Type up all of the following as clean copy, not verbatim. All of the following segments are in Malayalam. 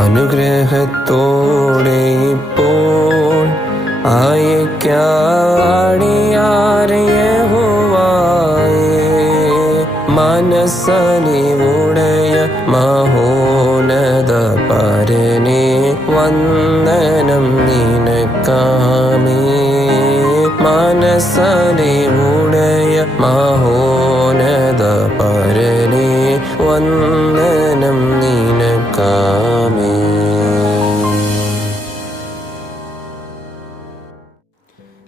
അനുഗ്രഹത്തോടെ ഇപ്പോൾ യഹോവായേ, മനസ്സലിവുടയ മഹോന്നത പരനെ വന്ദനം നിനക്കാമേ. മനസ്സലിവുടയ മഹോന്നത പരനെ വന്ദനം നിനക്കാമേ.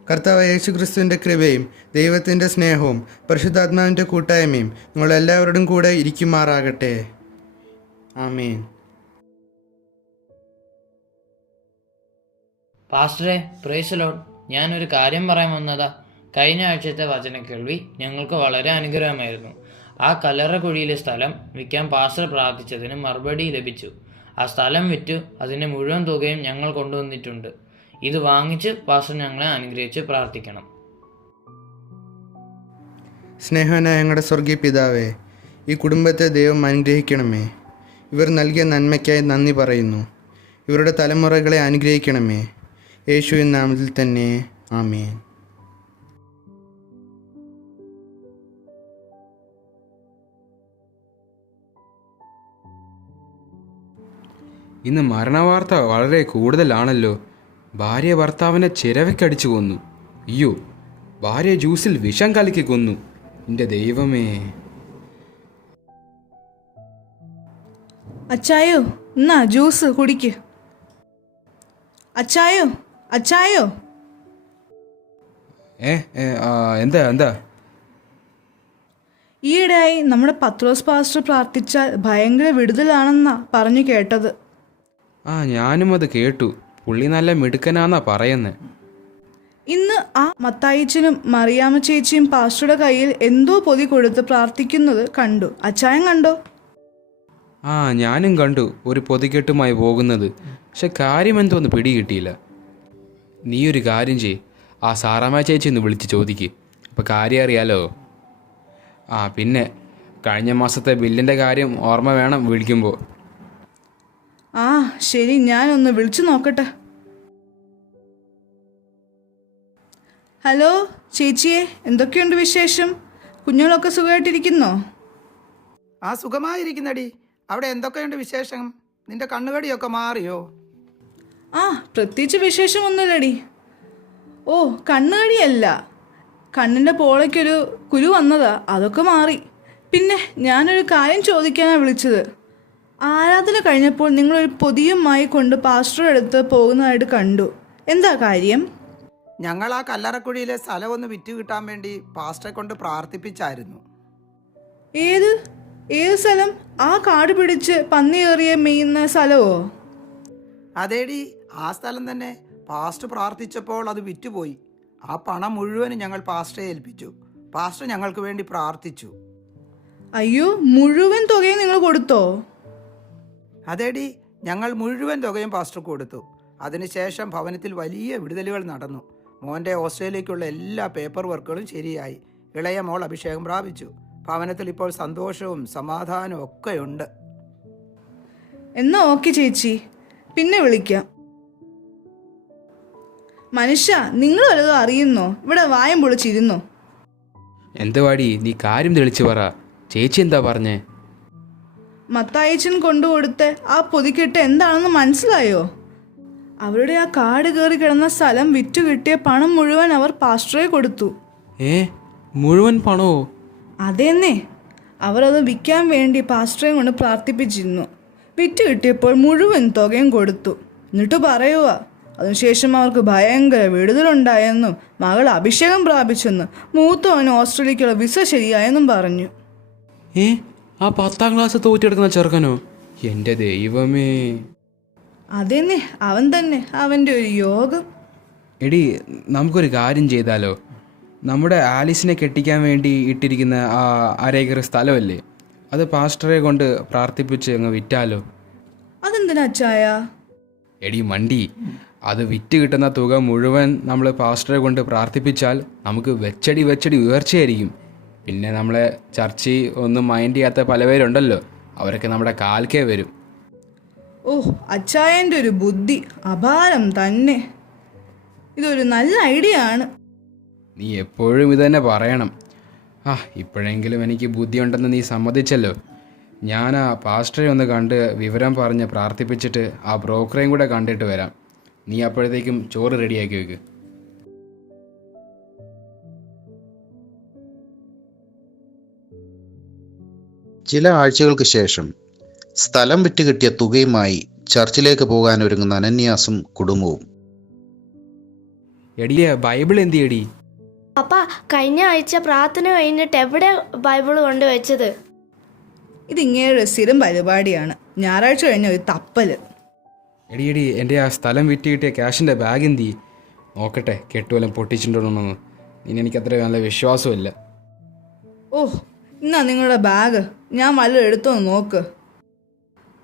കർത്താവ് യേശുക്രിസ്തുവിൻ്റെ കൃപയും ദൈവത്തിൻ്റെ സ്നേഹവും പരിശുദ്ധാത്മാവിൻ്റെ കൂട്ടായ്മയും നിങ്ങളെല്ലാവരോടും കൂടെ ഇരിക്കുമാറാകട്ടെ. ആമേൻ. പാസ്റ്ററെ, പ്രൈസ് ലോർഡ്. ഞാനൊരു കാര്യം പറയാൻ വന്നതാ. കഴിഞ്ഞ ആഴ്ചത്തെ വചന കേൾവി ഞങ്ങൾക്ക് വളരെ അനുഗ്രഹമായിരുന്നു. ആ കല്ലറ കുഴിയിലെ സ്ഥലം വിൽക്കാൻ പാസ്റ്റർ പ്രാർത്ഥിച്ചതിന് മറുപടി ലഭിച്ചു. ആ സ്ഥലം വിറ്റു അതിൻ്റെ മുഴുവൻ തുകയും ഞങ്ങൾ കൊണ്ടുവന്നിട്ടുണ്ട്. ഇത് വാങ്ങിച്ച് പാസ്റ്റർ ഞങ്ങളെ അനുഗ്രഹിച്ച് പ്രാർത്ഥിക്കണം. സ്നേഹനായ ഞങ്ങളുടെ സ്വർഗീയ പിതാവേ, ഈ കുടുംബത്തെ ദൈവം അനുഗ്രഹിക്കണമേ. ഇവർ നൽകിയ നന്മയ്ക്കായി നന്ദി പറയുന്നു. ഇവരുടെ തലമുറകളെ അനുഗ്രഹിക്കണമേ. യേശുവിൻ നാമത്തിൽ തന്നെ ആമേൻ. ഇന്ന് മരണവാർത്ത വളരെ കൂടുതലാണല്ലോ. ഭാര്യ ഭർത്താവിനെ ചിരവയ്ക്കടിച്ചു കൊന്നു. അയ്യോ, ഭാര്യ ജ്യൂസിൽ വിഷം കലക്കി കൊന്നു. എൻ്റെ ദൈവമേ. അച്ചായോ, എന്നാ ജ്യൂസ് കുടിക്ക്. അച്ചായോ, അച്ചായോ. എന്താ ഈയിടെയായി നമ്മുടെ പത്രോസ് പാസ്റ്റർ പ്രാർത്ഥിച്ചാൽ ഭയങ്കര വിടുതലാണെന്നാ പറഞ്ഞു കേട്ടത്. ഞാനും അത് കേട്ടു. പുള്ളി നല്ല മിടുക്കനാന്നാ പറയുന്നത്. ഇന്ന് ആ മത്തായിച്ചനും മറിയാമ്മ ചേച്ചിയും പാസ്റ്ററുടെ കയ്യിൽ എന്തോ പൊതി കൊടുത്ത് പ്രാർത്ഥിക്കുന്നത് കണ്ടു. അച്ചായൻ കണ്ടോ? ഞാനും കണ്ടു ഒരു പൊതിക്കെട്ടുമായി പോകുന്നത്. പക്ഷെ കാര്യം എന്തോന്ന് പിടികിട്ടിയില്ല. നീ ഒരു കാര്യം ചെയ്, ആ സാറാമ്മ ചേച്ചി ഒന്ന് വിളിച്ച് ചോദിക്ക്. അപ്പോൾ കാര്യം അറിയാലോ. പിന്നെ കഴിഞ്ഞ മാസത്തെ ബില്ലിൻ്റെ കാര്യം ഓർമ്മ വേണം വിളിക്കുമ്പോൾ. ശരി, ഞാനൊന്ന് വിളിച്ചു നോക്കട്ടെ. ഹലോ ചേച്ചിയെ, എന്തൊക്കെയുണ്ട് വിശേഷം? കുഞ്ഞുങ്ങളൊക്കെ സുഖമായിട്ടിരിക്കുന്നോ? സുഖമായിരിക്കുന്നടി. അവിടെ എന്തൊക്കെയുണ്ട് വിശേഷം? നിന്റെ കണ്ണുകടിയൊക്കെ മാറിയോ? പ്രത്യേകിച്ച് വിശേഷമൊന്നുമില്ലടി. കണ്ണുകടിയല്ല, കണ്ണിൻ്റെ പോളയ്ക്കൊരു കുരു വന്നതാ, അതൊക്കെ മാറി. പിന്നെ ഞാനൊരു കാര്യം ചോദിക്കാനാണ് വിളിച്ചത്. ആരാധന കഴിഞ്ഞപ്പോൾ നിങ്ങളൊരു പൊതിയുമായി കൊണ്ട് പാസ്റ്ററുടെ അടുത്ത് പോകുന്നതായിട്ട് കണ്ടു. എന്താ കാര്യം? ഞങ്ങൾ ആ കല്ലറക്കുഴിയിലെ സ്ഥലം ഒന്ന് വിറ്റ് കിട്ടാൻ വേണ്ടി പാസ്റ്ററെ കൊണ്ട് പ്രാർത്ഥിപ്പിച്ചായിരുന്നു. ഏത് സ്ഥലം? ആ കാട് പിടിച്ച് പന്നിയേറിയ മെയ്യുന്ന സ്ഥലമോ? അതേടി, ആ സ്ഥലം തന്നെ. പാസ്റ്റർ പ്രാർത്ഥിച്ചപ്പോൾ അത് വിറ്റുപോയി. ആ പണം മുഴുവനും ഞങ്ങൾ പാസ്റ്ററെ ഏൽപ്പിച്ചു. പാസ്റ്റർ ഞങ്ങൾക്ക് വേണ്ടി പ്രാർത്ഥിച്ചു. അയ്യോ, മുഴുവൻ തുകയും നിങ്ങൾ കൊടുത്തോ? അതേടി, ഞങ്ങൾ മുഴുവൻ തുകയും പാസ്റ്റർ കൊടുത്തു. അതിനുശേഷം ഭവനത്തിൽ വലിയ വിടുതലുകൾ നടന്നു. മോൻ്റെ ഓസ്ട്രേലിയയ്ക്കുള്ള എല്ലാ പേപ്പർ വർക്കുകളും ശരിയായി. ഇളയ മോൾ അഭിഷേകം പ്രാപിച്ചു. ഭവനത്തിൽ ഇപ്പോൾ സന്തോഷവും സമാധാനവും ഒക്കെയുണ്ട്. എന്നാ ഓക്കെ ചേച്ചി, പിന്നെ വിളിക്കാം. മനുഷ്യ, നിങ്ങൾ വല്ലതും അറിയുന്നോ? ഇവിടെ വായം പൊളിച്ചിരുന്നോ? എന്തുവാടി, നീ കാര്യം തെളിച്ചു പറ. ചേച്ചി എന്താ പറഞ്ഞേ? മത്തായിച്ചൻ കൊണ്ടുകൊടുത്ത് ആ പൊതിക്കെട്ട് എന്താണെന്ന് മനസ്സിലായോ? അവരുടെ ആ കാട് കയറി കിടന്ന സ്ഥലം വിറ്റു കിട്ടിയ പണം മുഴുവൻ അവർ പാസ്റ്ററെ കൊടുത്തു. മുഴുവൻ പണമോ? അതെന്നെ, അവർ അത് വിൽക്കാൻ വേണ്ടി പാസ്റ്ററെ കൊണ്ട് പ്രാർത്ഥിപ്പിച്ചിരുന്നു. വിറ്റ് കിട്ടിയപ്പോൾ മുഴുവൻ തുകയും കൊടുത്തു. എന്നിട്ട് പറയുക, അതിനുശേഷം അവർക്ക് ഭയങ്കര വിടുതലുണ്ടായെന്നും മകൾ അഭിഷേകം പ്രാപിച്ചെന്നും മൂത്തവന് ഓസ്ട്രേലിയക്കുള്ള വിസ ശരിയായെന്നും പറഞ്ഞു. ആ 10ാം ക്ലാസ് തോറ്റെടുക്കുന്ന ചെറുക്കനോ? എൻ്റെ ദൈവമേ. അതെന്നെ, അവൻ തന്നെ. അവൻ്റെ ഒരു യോഗം. എടി, നമുക്കൊരു കാര്യം ചെയ്താലോ? നമ്മുടെ ആലിസിനെ കെട്ടിക്കാൻ വേണ്ടി ഇട്ടിരിക്കുന്ന ആ അരേക്കർ സ്ഥലമല്ലേ, അത് പാസ്റ്ററെ കൊണ്ട് പ്രാർത്ഥിപ്പിച്ച് അങ്ങ് വിറ്റാലോ? അതെന്തിനാ അച്ചായ? എടി മണ്ടി, അത് വിറ്റ് കിട്ടുന്ന തുക മുഴുവൻ നമ്മൾ പാസ്റ്ററെ കൊണ്ട് പ്രാർത്ഥിപ്പിച്ചാൽ നമുക്ക് വെച്ചടി ഉയർച്ചയായിരിക്കും. പിന്നെ നമ്മളെ ചർച്ചിൽ ഒന്നും മൈൻഡ് ചെയ്യാത്ത പല പേരുണ്ടല്ലോ, അവരൊക്കെ നമ്മുടെ കാൽക്കേ വരും. ഓ, അച്ചായൻ്റെ ഒരു ബുദ്ധി അപാരം തന്നെ. ഇതൊരു നല്ല ഐഡിയ ആണ്. നീ എപ്പോഴും ഇത് തന്നെ പറയണം. ഇപ്പോഴെങ്കിലും എനിക്ക് ബുദ്ധിയുണ്ടെന്ന് നീ സമ്മതിച്ചല്ലോ. ഞാൻ ആ പാസ്റ്ററെ ഒന്ന് കണ്ട് വിവരം പറഞ്ഞ് പ്രാർത്ഥിപ്പിച്ചിട്ട് ആ ബ്രോക്കറേയും കൂടെ കണ്ടിട്ട് വരാം. നീ അപ്പോഴത്തേക്കും ചോറ് റെഡിയാക്കി വെക്ക്. ചില ആഴ്ചകൾക്ക് ശേഷം സ്ഥലം വിറ്റ് കിട്ടിയ തുകയുമായി ചർച്ചിലേക്ക് പോകാൻ ഒരുങ്ങുന്ന അനന്യാസും കുടുംബവും. എടിയ ബൈബിൾ എന്തിയടി? പപ്പ, കഴിഞ്ഞ ആഴ്ച പ്രാർത്ഥന കഴിഞ്ഞിട്ട് എവിടെ ബൈബിൾ കൊണ്ടുവച്ചത്? ഇതിങ്ങനെ സ്ഥിരം പരിപാടിയാണ്. ഞായറാഴ്ച കഴിഞ്ഞ ഒരു തപ്പല്. എടി എൻ്റെ ആ സ്ഥലം വിറ്റ് കിട്ടിയ ക്യാഷിൻ്റെ ബാഗ് എന്തി? നോക്കട്ടെ, കെട്ടുവല്ലം പൊട്ടിച്ചിട്ടുണ്ടോന്നൊന്ന്. ഇനി എനിക്കത്ര നല്ല വിശ്വാസമില്ല. ഓ, എന്നാ നിങ്ങളുടെ ബാഗ് ഞാൻ വല്ലതും എടുത്തോ നോക്ക്.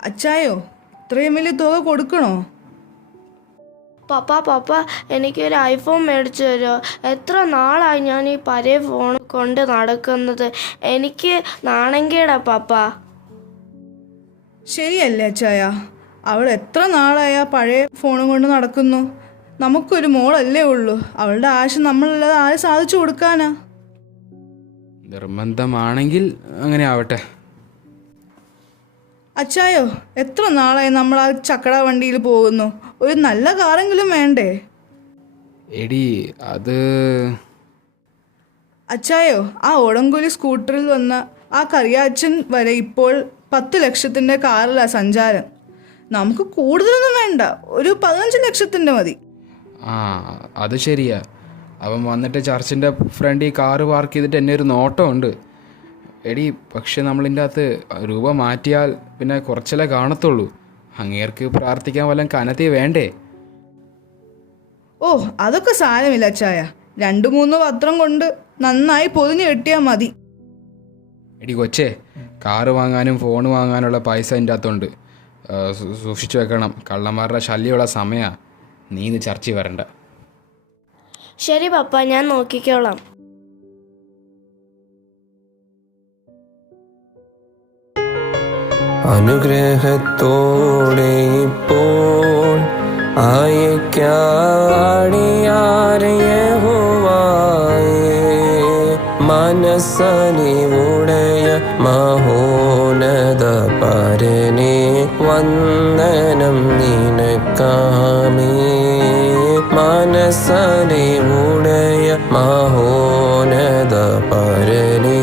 അച്ചായോ, ഇത്രയും വലിയ തുക കൊടുക്കണോ? പപ്പ എനിക്കൊരു ഐഫോൺ മേടിച്ചു തരുമോ? എത്ര നാളായി ഞാൻ ഈ പഴയ ഫോൺ കൊണ്ട് നടക്കുന്നത്. എനിക്ക് നാണംകേടാ പപ്പ. ശരിയല്ലേ അച്ചായ, അവൾ എത്ര നാളായി ആ പഴയ ഫോണും കൊണ്ട് നടക്കുന്നു. നമുക്കൊരു മോളല്ലേ ഉള്ളൂ. അവളുടെ ആശ നമ്മളല്ലാതെ ആരെ സാധിച്ചു കൊടുക്കാനാ? നിർബന്ധമാണെങ്കിൽ അങ്ങനെ ആവട്ടെ. അച്ചായോ, എത്ര നാളായി നമ്മൾ ആ ചക്കട വണ്ടിയിൽ പോകുന്നു. ഒരു നല്ല കാറെങ്കിലും വേണ്ടേ? എടി അത് അച്ചായോ, ആ ഓടംകുലി സ്കൂട്ടറിൽ വന്ന ആ കറിയാച്ചൻ വരെ ഇപ്പോൾ 10 ലക്ഷത്തിൻ്റെ കാറിലാണ് സഞ്ചാരം. നമുക്ക് കൂടുതലൊന്നും വേണ്ട, ഒരു 15 ലക്ഷത്തിൻ്റെ മതി. അത് ശരിയാ. അവൻ വന്നിട്ട് ചർച്ചിൻ്റെ ഫ്രണ്ടിൽ കാറ് പാർക്ക് ചെയ്തിട്ട് എന്നെ ഒരു നോട്ടമുണ്ട്. എടി, പക്ഷെ നമ്മളിൻ്റെ അകത്ത് രൂപ മാറ്റിയാൽ പിന്നെ കുറച്ചല്ലേ കാണത്തുള്ളൂ. അങ്ങേർക്ക് പ്രാർത്ഥിക്കാൻ വല്ലതും കനത്തി വേണ്ടേ? ഓ, അതൊക്കെ സാരമില്ല അച്ചായ. 2-3 പത്രം കൊണ്ട് നന്നായി പൊതിഞ്ഞ് കെട്ടിയാൽ മതി. എടി കൊച്ചേ, കാറ് വാങ്ങാനും ഫോൺ വാങ്ങാനുള്ള പൈസ എൻ്റെ അകത്തുണ്ട്. സൂക്ഷിച്ചു വെക്കണം. കള്ളന്മാരുടെ ശല്യമുള്ള സമയമാണ്. നീ ഇന്ന് ചർച്ചിൽ വരണ്ട. ശരി പപ്പ, ഞാൻ നോക്കിക്കോളാം. അനുഗ്രഹത്തോടെ ഇപ്പോൾ യഹോവായേ, മനസ്സലിവുടയ മഹോന്നത പരനെ വന്ദനം നിനക്കാമേ. മനസ്സലിവുടയ മഹോന്നത പരനെ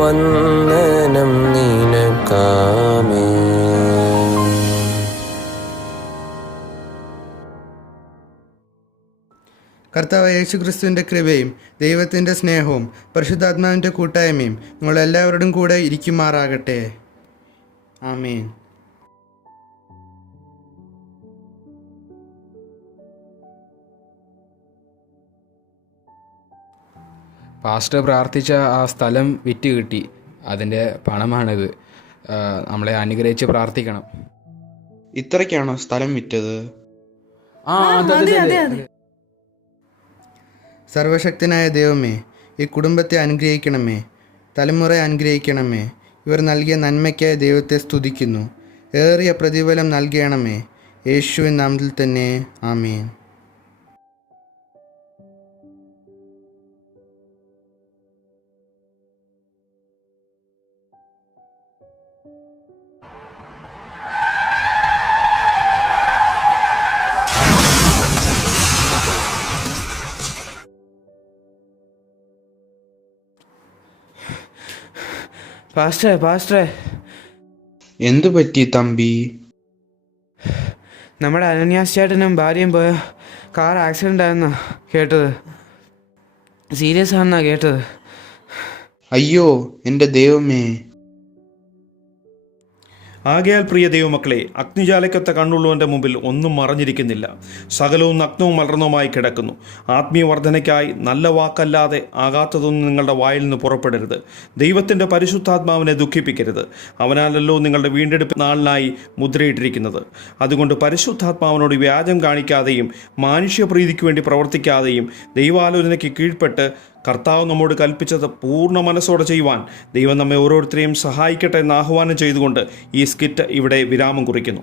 വന്ദനം നിനക്കാമേ. കർത്താവ് യേശുക്രിസ്തുവിൻ്റെ കൃപയും ദൈവത്തിൻ്റെ സ്നേഹവും പരിശുദ്ധാത്മാവിൻ്റെ കൂട്ടായ്മയും നിങ്ങളെല്ലാവരോടും കൂടെ ഇരിക്കുമാറാകട്ടെ. ആമേൻ. പാസ്റ്റർ പ്രാർത്ഥിച്ച ആ സ്ഥലം വിറ്റ് കിട്ടി. അതിൻ്റെ പണമാണിത്. നമ്മളെ അനുഗ്രഹിച്ച് പ്രാർത്ഥിക്കണം. ഇത്രയ്ക്കാണോ സ്ഥലം വിറ്റത്? അതെ. സർവശക്തനായ ദൈവമേ, ഈ കുടുംബത്തെ അനുഗ്രഹിക്കണമേ, തലമുറയെ അനുഗ്രഹിക്കണമേ. ഇവർ നൽകിയ നന്മയ്ക്കായി ദൈവത്തെ സ്തുതിക്കുന്നു. ഏറിയ പ്രതിഫലം നൽകണമേ. യേശുവിൻ നാമത്തിൽ തന്നെ. ആമേൻ. പാസ്റ്ററെ എന്തു പറ്റി തമ്പി? നമ്മുടെ അനന്യാസ് ചേട്ടനും ഭാര്യയും പോയ കാർ ആക്സിഡൻ്റ് ആയെന്നാ കേട്ടത്. സീരിയസ് ആണെന്നാ കേട്ടത്. അയ്യോ, എൻ്റെ ദൈവമേ. ആകയാൽ പ്രിയ ദൈവമക്കളെ, അഗ്നിജാലയ്ക്കൊത്ത കണ്ണുള്ളവൻ്റെ മുമ്പിൽ ഒന്നും മറഞ്ഞിരിക്കുന്നില്ല. സകലവും നഗ്നവും മലർന്നവുമായി കിടക്കുന്നു. ആത്മീയ വർധനയ്ക്കായി നല്ല വാക്കല്ലാതെ ആകാത്തതൊന്നും നിങ്ങളുടെ വായിൽ നിന്ന് പുറപ്പെടരുത്. ദൈവത്തിൻ്റെ പരിശുദ്ധാത്മാവിനെ ദുഃഖിപ്പിക്കരുത്. അവനാലല്ലോ നിങ്ങളുടെ വീണ്ടെടുപ്പ് നാളിനായി മുദ്രയിട്ടിരിക്കുന്നത്. അതുകൊണ്ട് പരിശുദ്ധാത്മാവിനോട് വ്യാജം കാണിക്കാതെയും മാനുഷ്യപ്രീതിക്ക് വേണ്ടി പ്രവർത്തിക്കാതെയും ദൈവാലോചനയ്ക്ക് കീഴ്പ്പെട്ട് കർത്താവ് നമ്മോട് കൽപ്പിച്ചത് പൂർണ്ണ മനസ്സോടെ ചെയ്യുവാൻ ദൈവം നമ്മെ ഓരോരുത്തരെയും സഹായിക്കട്ടെ എന്ന് ആഹ്വാനം ചെയ്തുകൊണ്ട് ഈ സ്കിറ്റ് ഇവിടെ വിരാമം കുറിക്കുന്നു.